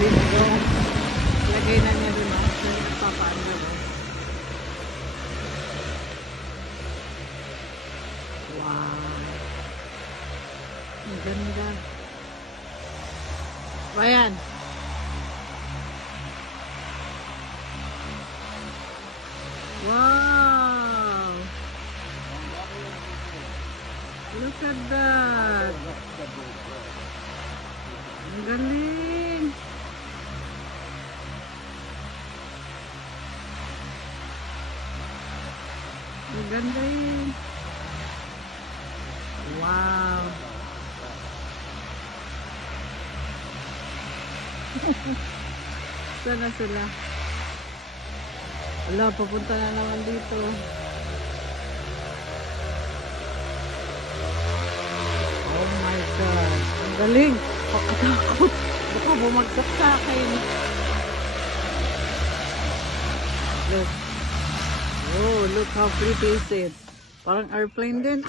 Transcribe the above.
din yung lagay na niya din ako. So, nagpapaano mo. Wow. Ang ganda. Bayan. Wow. Look at that. Ang galing. Ang ganda yun. Wow. Sana sila. Wala, papunta na naman dito. Oh my God. Ang galing. Pakatakot. Baka bumagsak sa akin. Look. Oh, look how pretty is it. Parang airplane din.